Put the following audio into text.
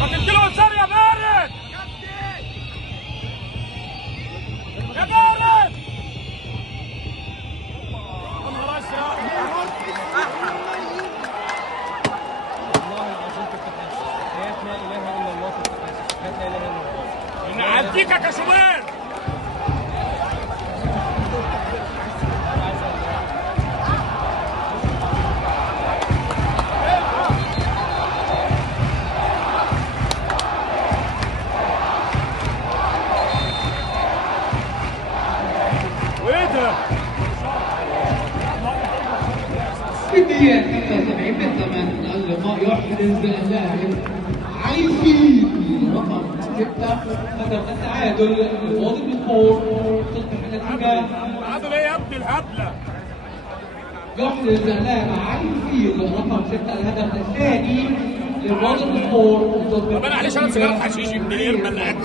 ما تديله انذار يا بارد يا بارد. والله العظيم كنت حاسس حياة لا اله الا الله، كنت حاسس حياة لا اله الا الله. نعديك يا كشومان. في الدقيقة 75 من زمن اللقاء يحرز اللاعب علي فيل رقم 6 هدف التعادل لفاضل بالكور تصبح النتيجة تعادل ايه يا ابني الهبلة؟ يحرز اللاعب علي فيل رقم 6 الهدف الثاني لفاضل بالكور تصبح طب انا عليه شرط سيجاره حشيش ابن القرمه اللي قاعد